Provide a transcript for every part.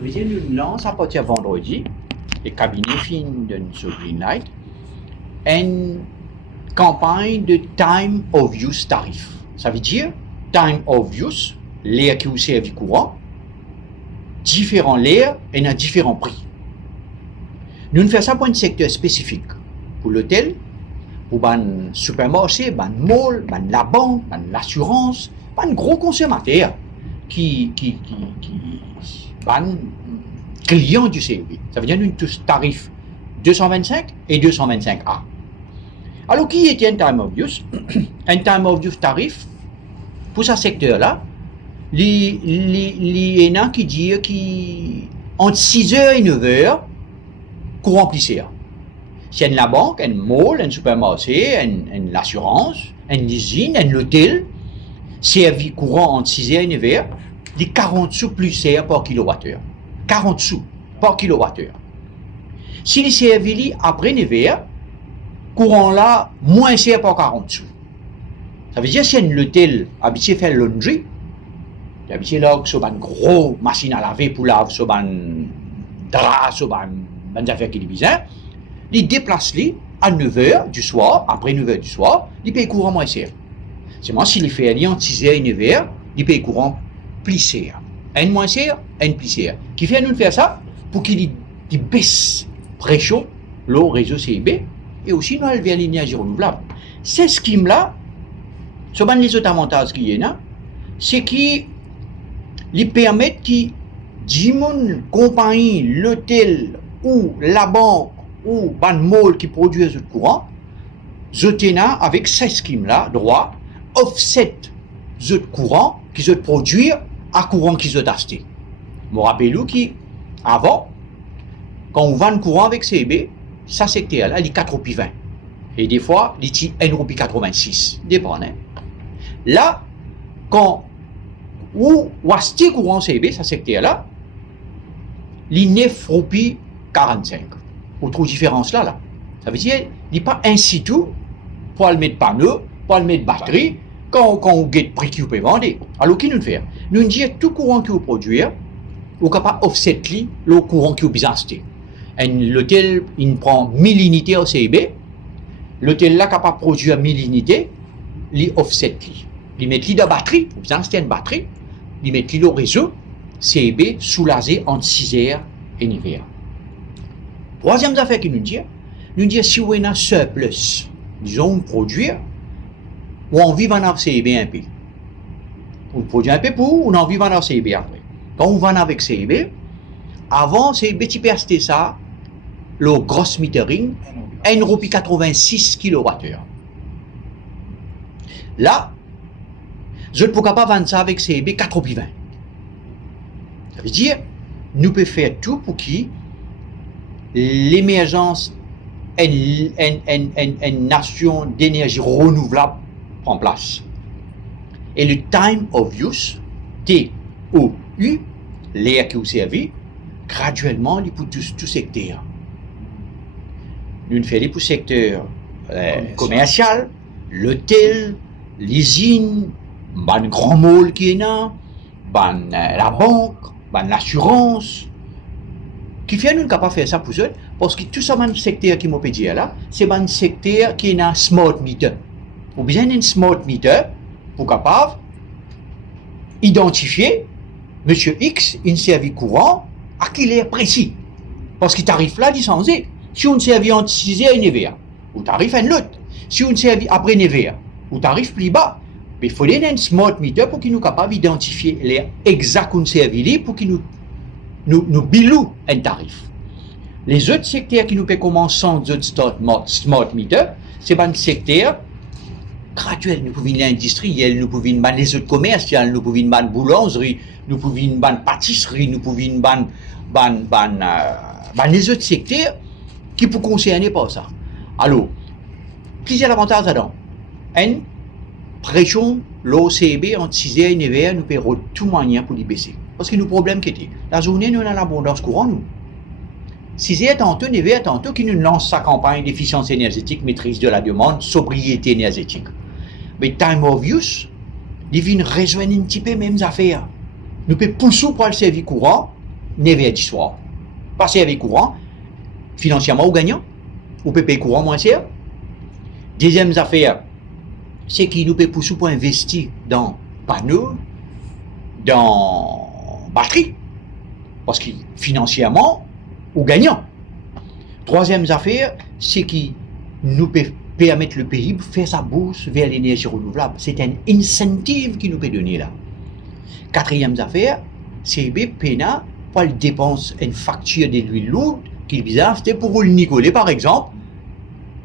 Ça veut dire nous lance à partir de vendredi, les cabinets finissent de sur Greenlight, une campagne de time of use tarif. Ça veut dire time of use, l'air qui vous servi courant, différents l'air et à différents prix. Nous faisons ça pour un secteur spécifique, pour l'hôtel, pour un supermarché, un mall, la banque, l'assurance, un gros consommateur qui un client du CEB. Ça veut dire une tarif 225 et 225A. Alors, qui était un time of use? Un time of use tarif, pour ce secteur-là, il y en a qui disent qu'entre 6h et 9h, courant plissé. C'est la banque, un mall, un supermarché, l'assurance, une usine, un hôtel, servi courant entre 6h et 9h, les 40 sous plus cher par kilowattheure. 40 sous par kilowattheure. Si les servi après 9h, courant là, moins cher par 40 sous. Ça veut dire que si un hôtel habitué faire laundry, habitué là sur une grosse machine à laver pour laver sur un drap, sur une affaire qui est bizarre, il déplace les à 9h du soir, après 9h du soir, il paye courant moins cher. C'est moi, s'il fait aller entre 6h et 9h, il paye courant plus cher. Un moins cher, un plus cher. Qui fait nous faire ça pour qu'il baisse pression le réseau CIB et aussi nous aller vers l'énergie renouvelable. Ces schemes-là, ce sont les autres avantages qu'il y a, c'est qu'ils permettent que 10 compagnie, l'hôtel ou la banque ou un mall qui produit ce courant, avec ces schemes-là, droit, offset ce courant qui se produit à courant qui se acheté. Je me rappelle qu'avant, quand on vend le courant avec CB, ça secteur-là, il est 4,20 €. Et des fois, il est 1,86 €. Dépend. Là, quand on achète courant CB, ça secteur-là, il est 9,45 €. Autre différence là. Ça veut dire qu'il n'est pas ainsi tout pour le mettre panneau, pour le mettre batterie, quand on get prix qui vous peut vendre. Alors, qu'est-ce que nous faisons? Nous disons tout courant que vous produisez, vous êtes capable d'offset le courant que vous besoin acheter. L'hôtel, il prend 1000 unités au CIB. L'hôtel là, capable de produire 1000 unités, il offset. Il met de la batterie, vous besoin acheter une batterie, il met le réseau, CIB soulagé entre 6h et 9h. Troisième affaire qui nous dit si vous avez un surplus, disons, on produit, ou on vit en CIB un peu. On produit un peu pour, on en vit en CIB après. Quand on vend avec CIB, avant, CIB, tu peux acheter ça, le gross metering, 1,86 kWh. Là, je ne peux pas vendre ça avec CIB 4,20 €. Ça veut dire, nous pouvons faire tout pour que l'émergence une nation d'énergie renouvelable prend place. Et le time of use, T-O-U, l'air qui vous servi, graduellement, il pour tout secteur. Nous faisons pour le secteur commercial, l'hôtel, l'usine, le grand mall qui est là, la banque, l'assurance, qui fait nous capable de faire ça pour eux, parce que tout ça, le secteur qui m'a dit là, c'est un secteur qui est un smart meter. Vous avez besoin d'un smart meter pour capable identifier Monsieur X, un service courant, à qui il est précis. Parce qu'il tarif là, il s'en est. Si on servit entre 6h et 9h, ou tarif un lot. Si on servit après 9h, ou tarif plus bas. Mais il faut un smart meter pour qu'il nous capable d'identifier les exacts qu'on servit pour qu'il nous bilou un tarif. Les autres secteurs qui nous peuvent commencer sans smart meter, c'est un secteur graduel. Nous pouvons l'industriel, nous pouvons les autres commerciales, nous pouvons la boulangerie, nous pouvons la pâtisserie, nous pouvons les autres secteurs qui peuvent concerner par ça. Alors, plusieurs avantages là-dedans. Un, pression, l'OCB entre 6h et 9h, nous payons tout manière pour les baisser. Parce que nous problème qui était, la journée, nous avons l'abondance courant, nous. 6h tantôt, 9h tantôt, qui nous lance sa campagne d'efficience énergétique, maîtrise de la demande, sobriété énergétique. Mais time of use, il vient rejoindre un petit peu les mêmes affaires. Nous pouvons pousser pour le service courant, 9h du soir. Passer avec courant, financièrement ou gagnant, ou peut payer courant moins cher. Deuxième affaire, c'est qu'il nous paye pour investir dans panneaux, dans batterie, parce que financièrement ou gagnant. Troisième affaire, c'est qu'il nous permettre le pays de faire sa bourse vers l'énergie renouvelable. C'est un incentive qui nous peut donner là. Quatrième affaire, c'est que PENA, pour le dépense une facture de l'huile lourde, qui est bizarre, c'était pour le Nicolet par exemple,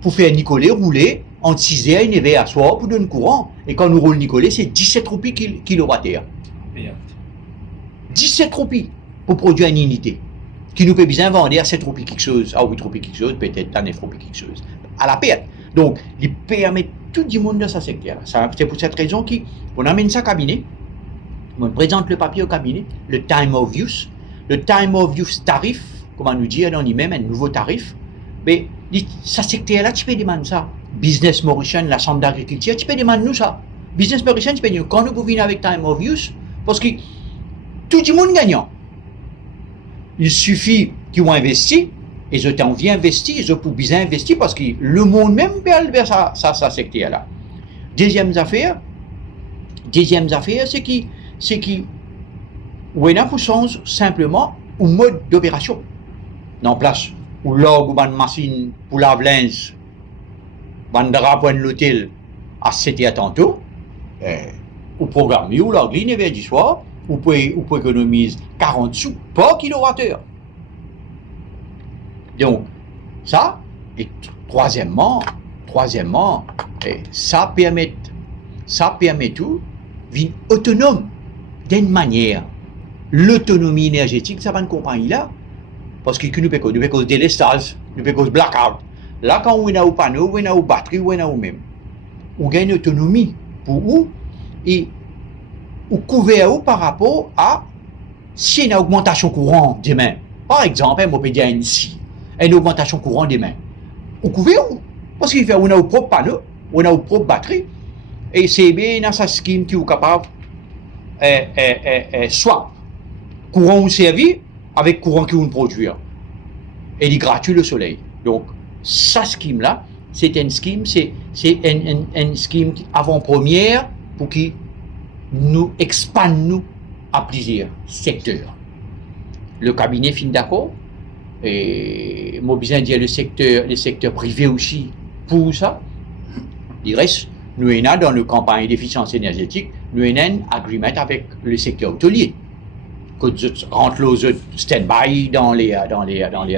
pour faire Nicolet rouler entre 6h et 9h à soir pour donner courant. Et quand nous roulons Nicolet, c'est 17 roupies kilowattheure. 17 roupies pour produire une unité. Qui nous peut bien vendre à 7 roupies quelque chose, à 8 roupies quelque chose, peut-être à 9 roupies quelque chose. À la perte. Donc, il permet tout le monde dans ce secteur. C'est pour cette raison qu'on amène ça au cabinet, on présente le papier au cabinet, le time of use. Le time of use tarif, comment nous dire dans lui-même, un nouveau tarif. Mais ce secteur-là, tu peux demander ça. Business Mauritian, la Chambre d'agriculture, tu peux demander nous ça. Business Mauritian, tu peux dire, quand nous pouvons venir avec time of use, parce que tout le monde gagnant. Il suffit qu'ils ont investi, et je t'en viens investir, je peux bien investir parce que le monde même peut vers ça secteur-là. Deuxième affaire, c'est qui on a pour sens simplement un mode d'opération. En place, où l'orgue ou une machine pour laver linge, un drap pour l'hôtel à 7h tantôt, ou programme, ou l'orgue, il est du soir, ou peut économiser 40 sous par kilowattheure. Donc, ça, et troisièmement, ça permet tout d'être autonome d'une manière. L'autonomie énergétique, ça va une compagnie là, parce que nous peut cause délestage, nous peut cause blackout. Là, quand on a un panneau, on a une batterie, on a un même. On gagne autonomie pour où et on couvert par rapport à si il y a une augmentation courant demain. Par exemple, on peut dire ici, une augmentation courant demain. On couvert où? Parce qu'on a un propre panneau, on a une propre batterie, et c'est bien dans sa scheme qui est capable swap courant ou servi avec courant qui on produit. Et il est gratuit le soleil. Donc, sa scheme là, c'est une scheme, c'est une scheme avant-première pour qui nous expande nous à plusieurs secteurs. Le cabinet fin d'accord, et moi besoin dire le secteur privé aussi pour ça. Il reste, nous avons dans le campagne d'efficience énergétique, nous avons un agreement avec le secteur hôtelier. Que rentre les autres stand-by dans les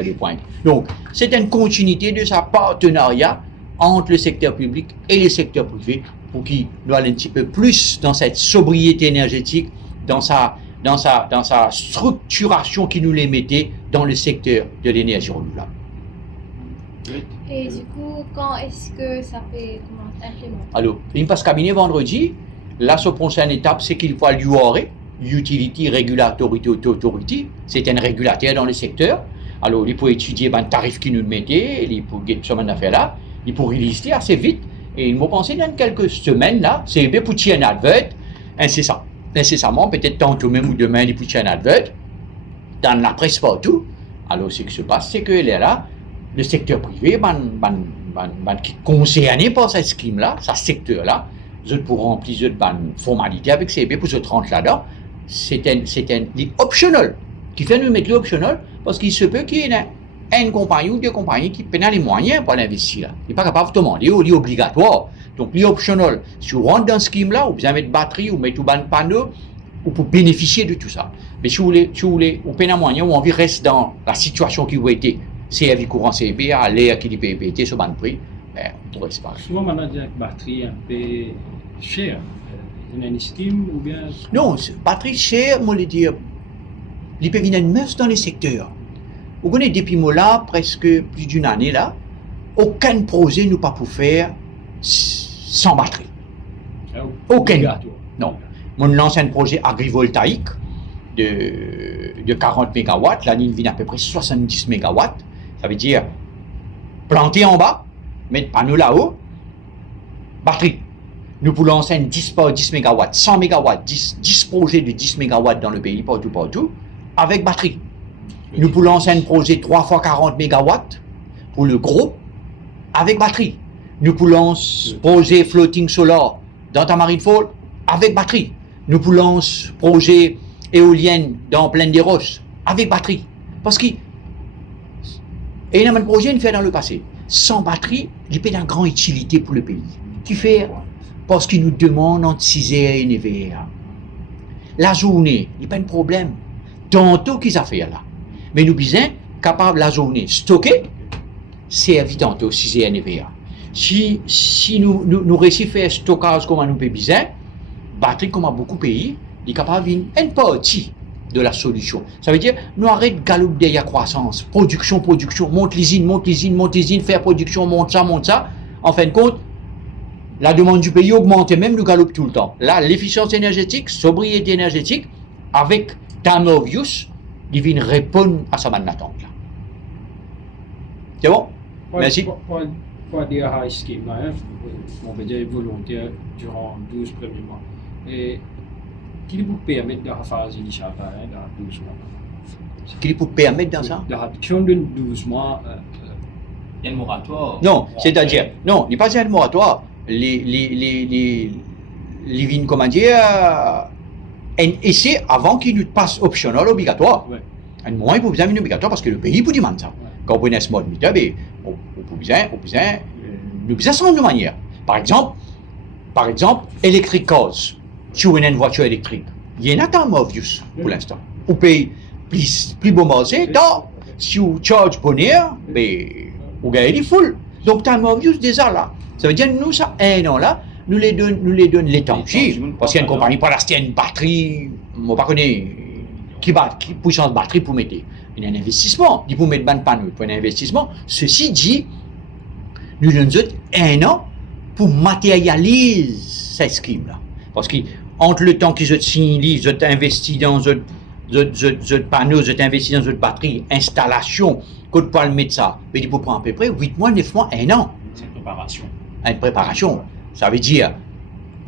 deux points. Donc, c'est une continuité de sa partenariat entre le secteur public et le secteur privé pour qu'il doit aller un petit peu plus dans cette sobriété énergétique, dans sa structuration qui nous les mettait dans le secteur de l'énergie renouvelable. Et du coup, quand est-ce que ça peut commencer à implémenter? Alors, il passe cabinet vendredi. La prochaine étape, c'est qu'il faut l'URE, Utility Regulatory Authority, c'est un régulateur dans le secteur. Alors, il faut étudier le tarif qu'il nous mettait, il faut get ce affaire là, il faut réaliser assez vite. Et il m'a pensé dans quelques semaines là, c'est bien pour tirer un advert, incessamment, peut-être tantôt même ou demain, il faut tirer un advert, dans la presse partout. Alors, ce qui se passe, c'est que là, le secteur privé, qui est concerné par cette scheme-là, ce secteur-là, ils pourront remplir une formalité avec CB pour se rentrer là-dedans. C'est un optional, qui fait nous mettre l'optional, parce qu'il se peut qu'il y ait une compagnie ou deux compagnies qui prennent les moyens pour l'investir là. Il n'est pas capable de demander, il est obligatoire. Donc, l'optional, si on rentre dans ce scheme-là, ou bien mettre batterie, ou mettre un panneau, ou pour bénéficier de tout ça. Mais si vous voulez, on peine un moyen, ou envie reste dans la situation qui vous a été, CRV courant CB, à l'air qui dit PPT, sur ban prix, ben, on pourrait se parler. Souvent, maintenant, avec batterie un peu cher. Il y a une scheme ou bien. Non, batterie chère, moi, je dire, il peut venir une meuse dans les secteurs. Vous connaissez, depuis moi là, presque plus d'une année là, aucun projet nous pas pour faire sans batterie. Aucun. Non. Mon lance un projet agrivoltaïque de 40 MW, la ligne vient à peu près 70 MW. Ça veut dire planter en bas, mettre panneau là-haut, batterie. Nous pouvons lancer un 10 MW, 100 MW, 10 projets de 10 MW dans le pays, partout, avec batterie. Nous pouvons lancer un projet 3 fois 40 mégawatts pour le gros, avec batterie. Nous pouvons lancer un projet floating solar dans Tamarind Fall, avec batterie. Nous pouvons lancer un projet éolien dans Plaine des Roches, avec batterie. Parce que, et il y a un projet fait dans le passé. Sans batterie, il y a une grande utilité pour le pays. Qui fait? Parce qu'il nous demande entre 6 heures et 9 heures. La journée, il n'y a pas de problème. Tantôt qu'ils ont fait là. Mais nous sommes capables la journée stocker, servir tantôt 6 heures et 9 heures. Si nous réussissons à faire stockage comme nous avons besoin, batterie comme à beaucoup de pays, il est capable de venir une partie de la solution. Ça veut dire, nous arrêtons de galoper derrière la croissance. Production, monte l'usine, faire production, monte ça. En fin de compte, la demande du pays augmente et même nous galope tout le temps. Là, l'efficience énergétique, sobriété énergétique, avec time of use, il vient répondre à sa bonne attente. Là. C'est bon? Merci. Pour dire high scheme, on va dire volontaire durant 12 premiers mois. Et qui vous permet de la phase initiale dans 12 mois? Qui vous permet dans ça? De 12 mois. Il y a un moratoire. Non, c'est-à-dire, non, il n'y a pas un moratoire. Les vignes, comment dire, et c'est avant qu'il nous passe optionnel obligatoire. Ouais. Un moment, il faut besoin d'une obligatoire parce que le pays vous demande ça. Ouais. Quand on prenait smart meter, ben, nous besoin sans de manière. Par exemple, electric cars. Si vous avez une voiture électrique, il y en a tant obvious pour l'instant. Vous payez plus beau marché, tant si vous charge bonheur, ben, vous gagnez des foules. Donc, tant obvious déjà là. Ça veut dire, nous, ça, un an là, nous les donne l'étangé. Parce qu'il y a une compagnie, pas l'acheter une batterie, on ne pas connaître qui puissance batterie pour mettre. Il y a un investissement. Il faut mettre une panneau pour un investissement. Ceci dit, nous donnons un an pour matérialiser cette scheme-là. Parce que, entre le temps qu'ils ont signé, ils ont investi dans un panneau, ils ont investi dans une batterie, installation, qu'on peut le mettre ça. Mais il faut prendre à peu près 8 mois, 9 mois, 1 an. C'est une préparation. Une préparation. Ça veut dire,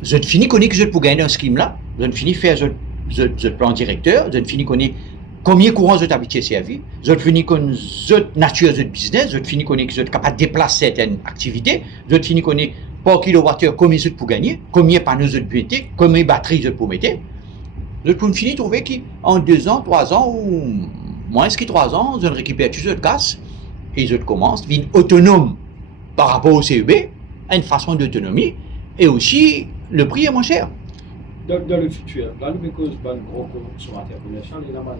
je finis connaître que je peux gagner un scheme là, je finis faire je plan directeur, je finis connaître combien courant je t'habitué servi, je finis connaître je nature de business, je finis connaître que je suis capable de déplacer certaines activités, je finis connaître par kilowattheure combien je peux gagner, combien panneaux je peux mettre, combien batteries je peux mettre. Je peux finir trouver qu'en 2 ans, 3 ans ou moins que 3 ans, je récupère tout ce gaz et je commence à être autonome par rapport au CEB, à une façon d'autonomie, et aussi le prix est moins cher. Dans le futur, là, nous cause un gros consommateur pour l'instant, il y a un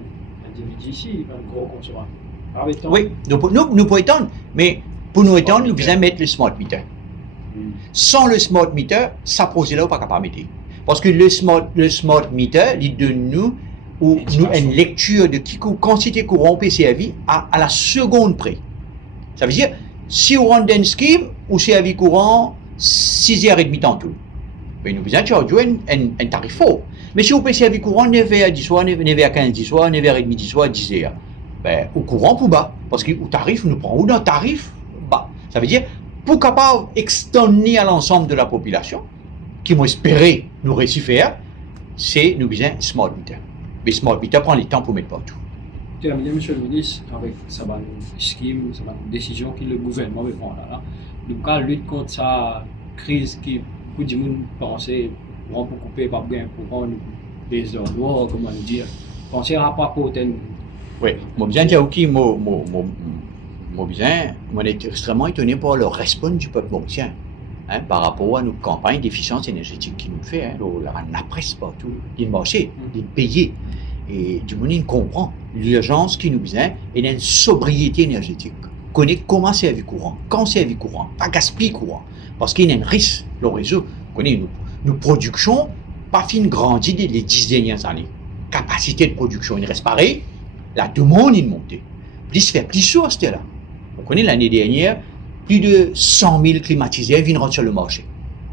individu ici, un gros consommateur. Oui, nous pouvons étendre, mais pour nous étendre, nous devons mettre le smart meter. Sans le smart meter, ça pose là, on pas capable de mettre. Parce que le smart meter, il donne nous une lecture de quantité courant PCAV à la seconde près. Ça veut dire, si on rentre dans une scheme, ou CAV courant, 6h30 tantôt. Mais nous besoin de charger un tarif fort. Mais si vous payez CAV courant 9h10 soir, 9h15 10 soir, 9h30 10 soir, 10h, ben, au courant pour bas. Parce que le tarif nous prend où dans le tarif bas. Ça veut dire, pour capable d'extendre à l'ensemble de la population, qui m'ont espéré nous réussir faire, c'est nous besoin de smart meter. Mais smart meter prend le temps pour mettre partout. Terminé, Monsieur le ministre, avec sa scheme, sa décision que le gouvernement veut prendre là. Nous allons lutter contre sa crise qui, beaucoup de gens pensent, on peut couper par bien pour prendre des heures noires, comment dire. Pensez à rapport au thème. Oui, moi besoin de dire aussi, moi est extrêmement étonné par le respect du peuple mauricien. Hein, par rapport à nos campagnes d'efficience énergétique qui nous fait, la presse partout, il marché, il payé. Et du monde, il comprend l'urgence qui nous besoin et une sobriété énergétique. Connaître comment servir courant, quand servir courant, pas gaspiller courant. Parce qu'il y a un risque, le réseau. Connaît nos productions, pas fin grandi les 10 dernières années. Capacité de production, il reste pareil. La demande, il monte. Plus faire plus chaud, c'était là. On connaît l'année dernière, plus de 100 000 climatiseurs viennent rentrer sur le marché.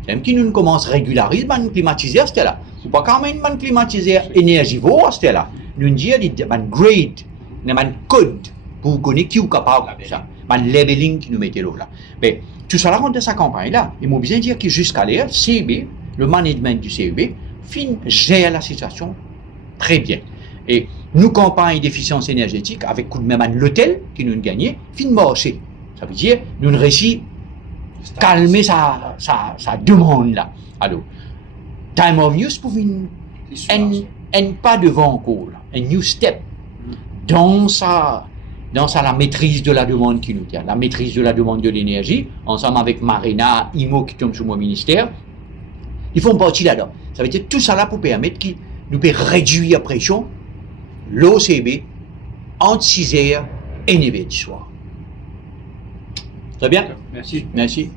Même qui nous commence à régulariser, les climatiseurs, c'était là. C'est pas quand même un climatiseur énergivore, c'était là. Nous disons, il y a un grade, il y a un code pour connaître qui est capable de ça. Un labeling qui nous mettait là. Mais tout ça, là, rentre dans sa campagne-là. Il m'a bien dire que jusqu'à l'heure, CEB, le management du CEB, gère la situation très bien. Et Nous campagne d'efficience énergétique avec coup de même à l'hôtel qui nous gagné, fin marché. Ça veut dire, nous réussi calmer sa demande là. Alors, time of use pour un pas devant encore, un new step dans la maîtrise de la demande qui nous tient, la maîtrise de la demande de l'énergie, ensemble avec Marina, IMO qui tombe sous mon ministère, ils font partie là-dedans. Ça veut dire tout ça là pour permettre qu'ils nous peut réduire la pression, l'OCB, entre 6h et 9h du soir. Très bien? Merci. Merci.